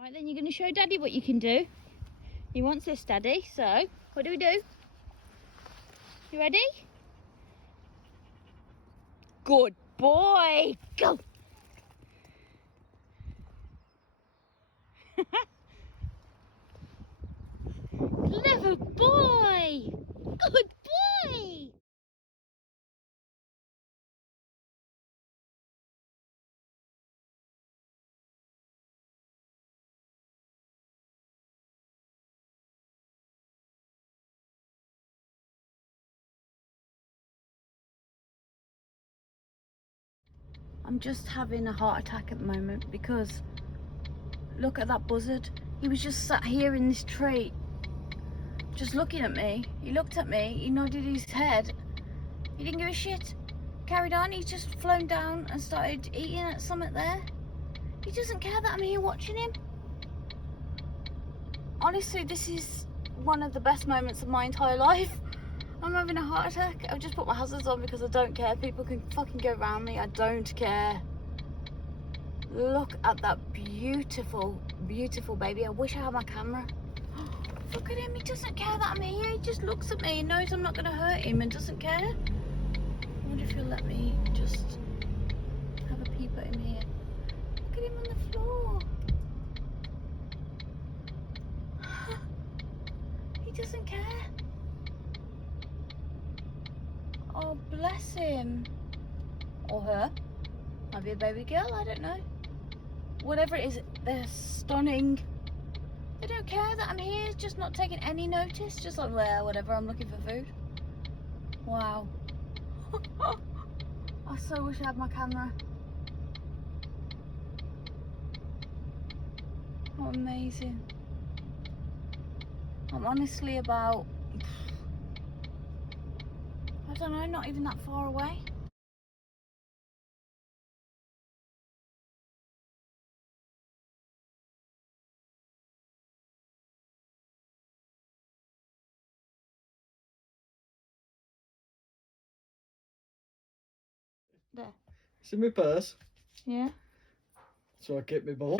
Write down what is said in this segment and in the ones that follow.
Right, then you're going to show Daddy what you can do. He wants this, Daddy. So, what do we do? You ready? Good boy. Go. Clever boy. Good boy. I'm just having a heart attack at the moment because look at that buzzard. He was just sat here in this tree, just looking at me. He looked at me, he nodded his head. He didn't give a shit. Carried on, he's just flown down and started eating at something there. He doesn't care that I'm here watching him. Honestly, this is one of the best moments of my entire life. I'm having a heart attack. I've just put my hazards on because I don't care. People can fucking go around me. I don't care. Look at that beautiful, beautiful baby. I wish I had my camera. Look at him. He doesn't care that I'm here. He just looks at me and knows I'm not going to hurt him and doesn't care. I wonder if he'll let me just have a peep at him here. Look at him on the floor. He doesn't care. Oh, bless him. Or her. Might be a baby girl, I don't know. Whatever it is, they're stunning. They don't care that I'm here, just not taking any notice. Just like, well, whatever, I'm looking for food. Wow. I so wish I had my camera. How amazing. I'm honestly about, I don't know, not even that far away. There. It's in my purse, Yeah. so I keep my ball.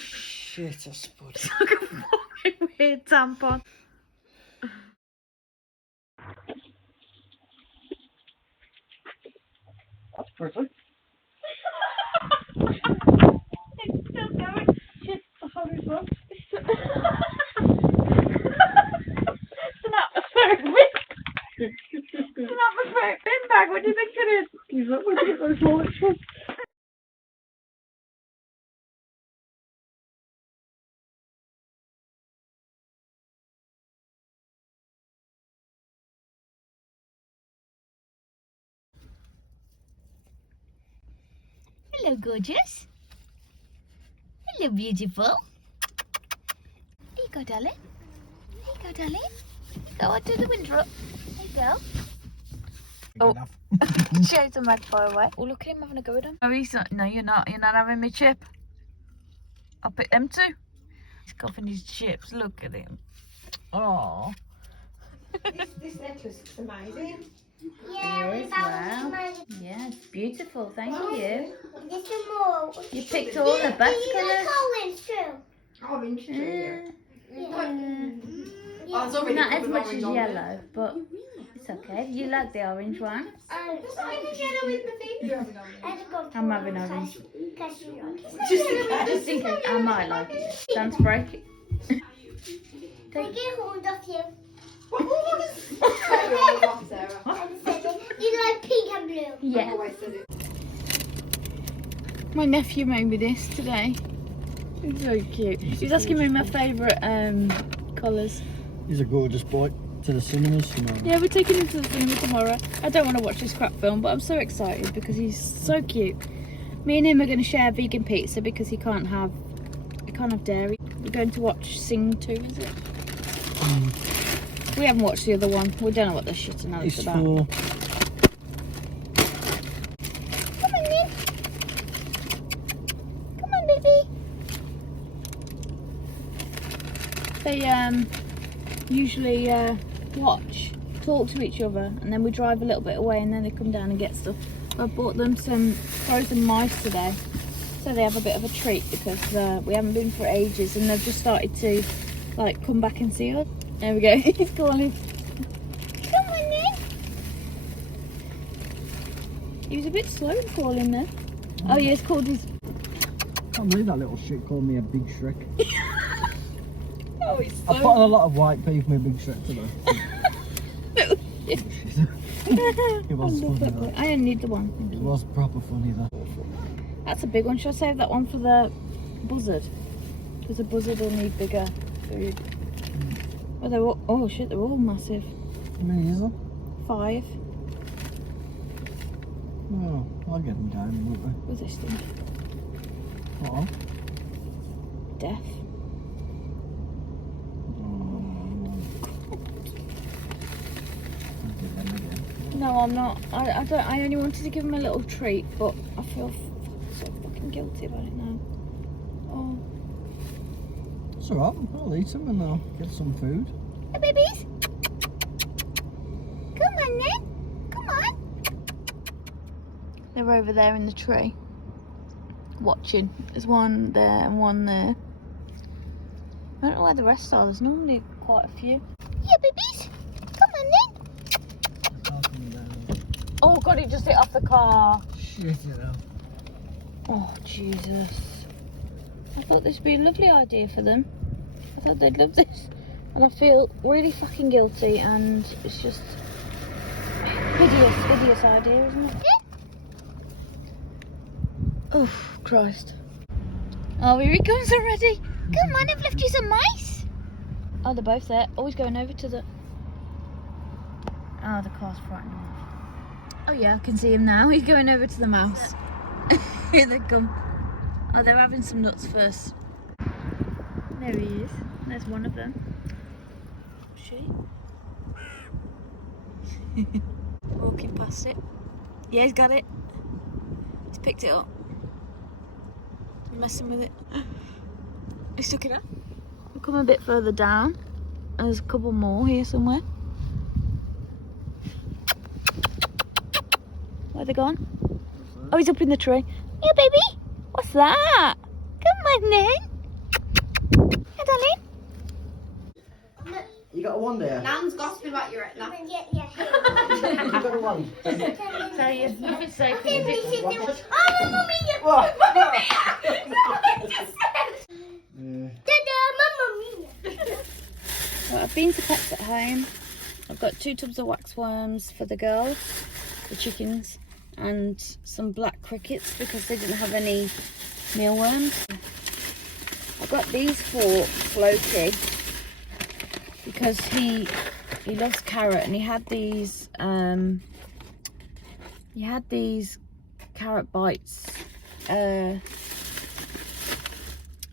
Shit, I spud. It's like a fucking weird tampon. That's pretty. It's still going. Shit, I found it wrong. It's an atmospheric bin. It's an atmospheric bin bag. What do you think it is? He's up with it, those wallets from. Hello, gorgeous. Hello, beautiful. There you go, darling. There you go, darling. Go out to the window. There you go. Oh, shades a magpie away. Oh, look at him having a go at him. Oh, he's not. No, you're not. You're not having me chip. I'll pick them too. He's coughing his chips. Look at him. Oh. This necklace is amazing. Yeah, wow. Yeah, it's beautiful. Thank you. There's some more. You picked all the best colours. Orange too. Orange too, Not as much as yellow, but it's okay. You like the orange one? There's not even yellow in the thing. I'm having orange. Just Just in case, I might like it. Don't break it. Take it hold off you. What? You like pink and blue? Yeah. My nephew made me this today. It's so cute. He's asking me my favourite colours. He's a gorgeous boy. To the cinemas tomorrow. Yeah, we're taking him to the cinema tomorrow. I don't want to watch this crap film, but I'm so excited because he's so cute. Me and him are going to share vegan pizza because he can't have dairy. We're going to watch Sing 2, is it? We haven't watched the other one. We don't know what the shit and It's about. for They usually watch, talk to each other, and then we drive a little bit away, and then they come down and get stuff. I bought them some frozen mice today, so they have a bit of a treat because we haven't been for ages, and they've just started to like come back and see us. There we go. He's calling. Come on then. He was a bit slow in calling then. Oh, yeah, it's called his. I can't believe that little shit called me a big Shrek. Oh, he's so. I put on a lot of white people with big Shrek today. It was funny though. I didn't need the one. It was proper funny though. That's a big one. Should I save that one for the Buzzard? Because the Buzzard will need bigger food. Oh, they're all, oh shit, they're all massive. How many is there? 5. Oh, I'll get them down, won't we? What's this thing? Uh-oh. Death. No, I'm not. I don't. I only wanted to give him a little treat, but I feel so fucking guilty about it now. Oh. It's alright, I'll eat them and I'll get some food. Hey, babies. Come on then. Come on. They're over there in the tree, watching. There's one there and one there. I don't know where the rest are. There's normally quite a few. Yeah, babies. Come on then. Oh god, he just hit off the car. Shit, you know. Oh Jesus. I thought this would be a lovely idea for them. I thought they'd love this. And I feel really fucking guilty, and it's just hideous idea, isn't it? Oh Christ. Oh, here he comes already. Come on, I've left you some mice. Oh, they're both there. Always going over to the... Oh, the car's frightening. Oh yeah, I can see him now. He's going over to the mouse. Here they come. Oh, they're having some nuts first. There he is. There's one of them. She. Walking past it. Yeah, he's got it. He's picked it up. Messing with it. He's took it out. We'll come a bit further down. There's a couple more here somewhere. Where they gone? Oh, he's up in the tree. Yeah, baby. What's that? Come on then. Hey, darling. You got a one there? Nan's gossiping about your retina. You got a one? So you've been safe. Oh, Mamma Mia! What? Mamma Mia! Mamma Mia! Well, I've been to Pets at Home. I've got 2 tubs of waxworms for the girls, the chickens, and some black crickets because they didn't have any mealworms. I got these for Floki because he loves carrot, and he had these carrot bites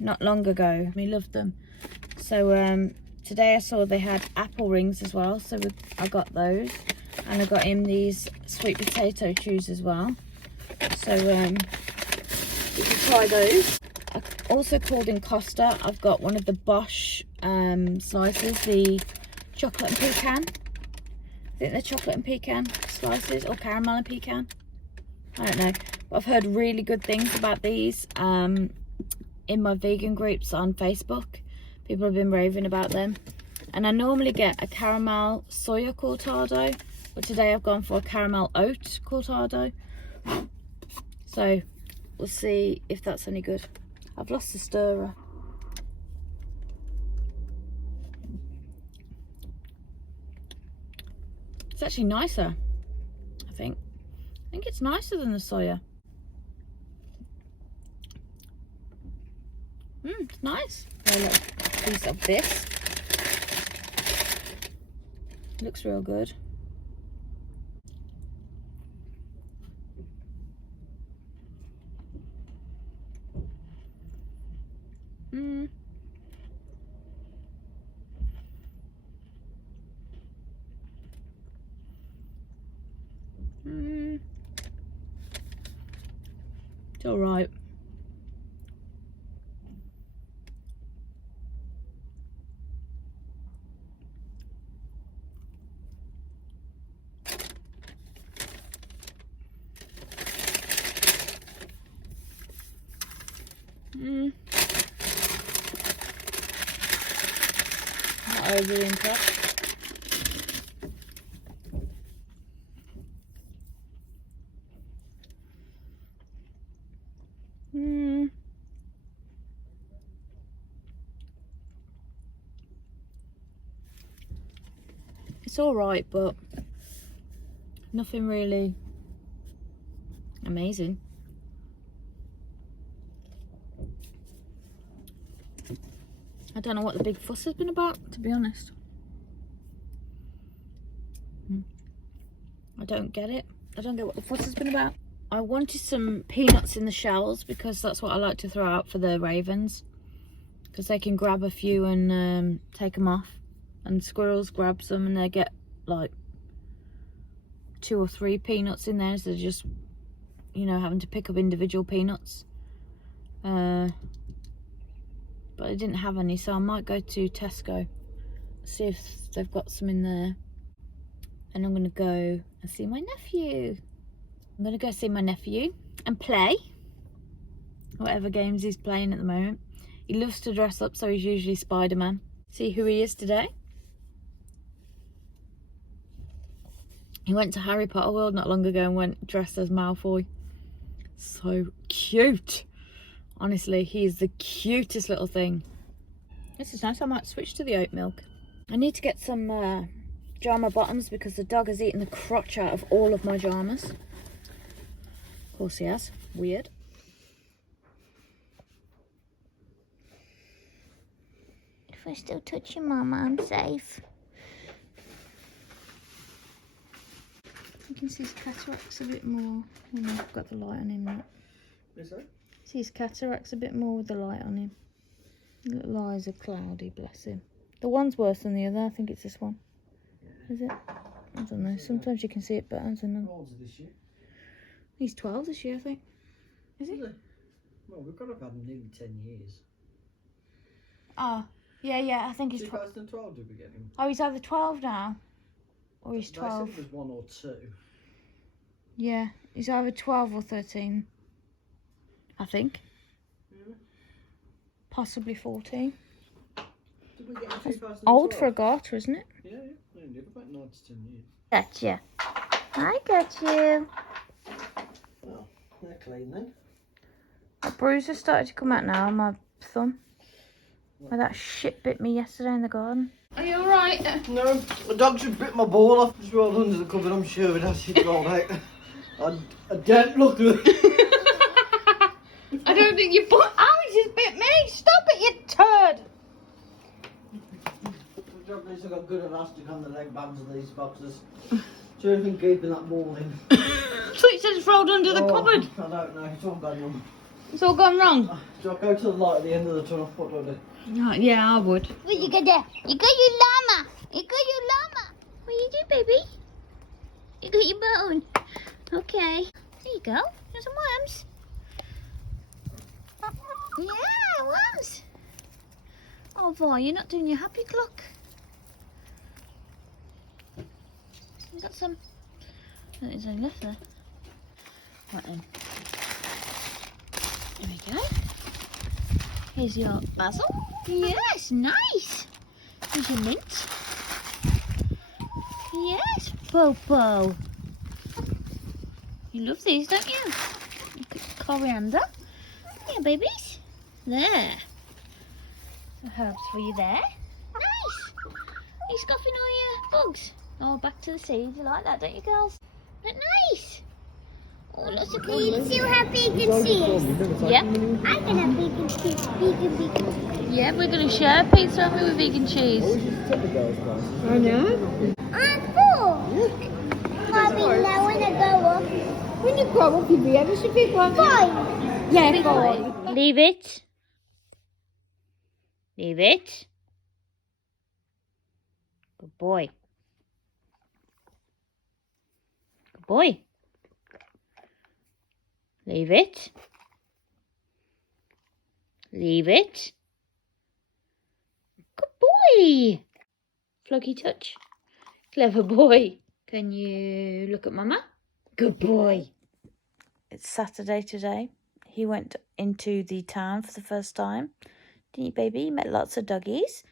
not long ago. He loved them. So today I saw they had apple rings as well, so I got those, and I got him these sweet potato chews as well. So you can try those. I also called in Costa. I've got one of the Bosch slices, the chocolate and pecan. I think they're chocolate and pecan slices, or caramel and pecan. I don't know, but I've heard really good things about these in my vegan groups on Facebook. People have been raving about them. And I normally get a caramel soya cortado, but today I've gone for a caramel oat cortado. So we'll see if that's any good. I've lost the stirrer. It's actually nicer, I think. I think it's nicer than the soya. It's nice. A little piece of this. Looks real good. It's all right. not overly impressed. It's alright, but nothing really amazing. I don't know what the big fuss has been about, to be honest. I don't get it. I don't get what the fuss has been about. I wanted some peanuts in the shells because that's what I like to throw out for the ravens. Because they can grab a few and take them off. And squirrels grab some and they get like 2 or 3 peanuts in there. So they're just, you know, having to pick up individual peanuts. But I didn't have any, so I might go to Tesco, see if they've got some in there. And I'm going to go and see my nephew. I'm going to go see my nephew and play whatever games he's playing at the moment. He loves to dress up, so he's usually Spider-Man. See who he is today. He went to Harry Potter World not long ago and went dressed as Malfoy. So cute. Honestly, he is the cutest little thing. This is nice. I might switch to the oat milk. I need to get some pyjama bottoms because the dog has eaten the crotch out of all of my pyjamas. Of course he has. Weird. If I still touch your mama, I'm safe. You can see his cataracts a bit more when I've got the light on him now. Is that? See his cataracts a bit more with the light on him. The little eyes are cloudy, bless him. The one's worse than the other. I think it's this one. Is it? I don't know. Sometimes you can see it better than them. How old is this year? He's 12 this year, I think. Is he? Well, we've got to have had him nearly 10 years. Oh, yeah, I think he's 12. 2012 did we get him? Oh, he's either 12 now, or he's They said 12. it was 1 or 2. Yeah, he's either 12 or 13. I think. Yeah. Possibly 14. Did we get him 2012? Old for a garter, isn't it? Yeah. We only lived about 9 to 10 years. Gotcha. I got you. Well, they're clean then. A bruise has started to come out now on my thumb. Where that shit bit me yesterday in the garden. Are you alright? No, the dog just bit my ball off. Just rolled under the cupboard, I'm sure it has. It rolled out. I don't look good. I don't think you put. Oh, he just bit me! Stop it, you turd! The job is I've got good elastic on the leg bands of these boxes. So anything keeping that ball in. So it says rolled under the cupboard. I don't know, it's all gone wrong. It's all gone wrong. So I go to the light at the end of the tunnel, what do I do? Oh, yeah, I would. What you got there? You got your llama. You got your llama. What you do, baby? You got your bone. Okay. There you go. There's some worms. Yeah, worms. Oh boy, you're not doing your happy clock. You got some. Oh, there's only left there. Right then. There we go. Here's your basil. Yes, nice. Here's your mint. Yes, Bobo. You love these, don't you? Coriander. Yeah, babies. There. Some herbs for you there. Nice. Are you scoffing all your bugs? Oh, back to the seeds. You like that, don't you, girls? Look nice. Oh, lots of green. See how big and see it? Yeah. I can have vegan cheese. Vegan. Yeah, we're going to share pizza haven't we, with vegan cheese. I know. I'm full. Mommy, now when I grow up. When you grow up, you'll be able to pick one. Fine. Yeah, boy. Leave it. Leave it. Good boy. Good boy. Leave it. Leave it. Good boy. Floggy touch. Clever boy. Can you look at Mama? Good boy. It's Saturday today. He went into the town for the first time. Didn't you, baby? He met lots of doggies.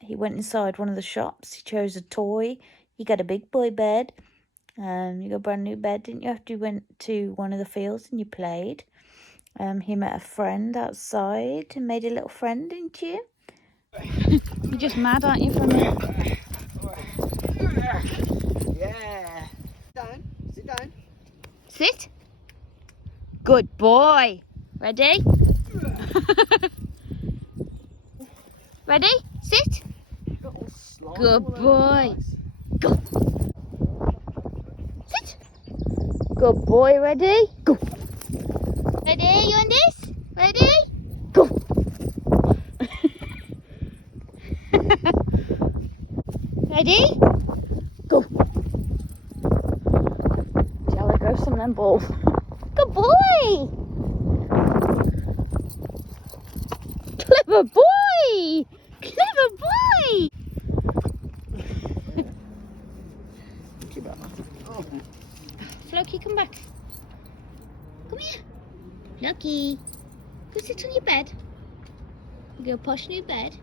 he went inside one of the shops. He chose a toy. You got a big boy bed. You got a brand new bed, didn't you? After you went to one of the fields and you played. He met a friend outside and made a little friend, didn't you? You're just mad, aren't you, from me? Yeah. Sit down. Sit. Good boy. Ready? Ready? Sit. Good boy. Go. Sit. Good boy. Ready? Go. Ready? You on this? Ready? Go. Ready? Go. See how there goes some of them balls. Good boy. Clever boy. Clever boy. Floki, come back. Come here. Floki. Go sit on your bed. You go posh new bed.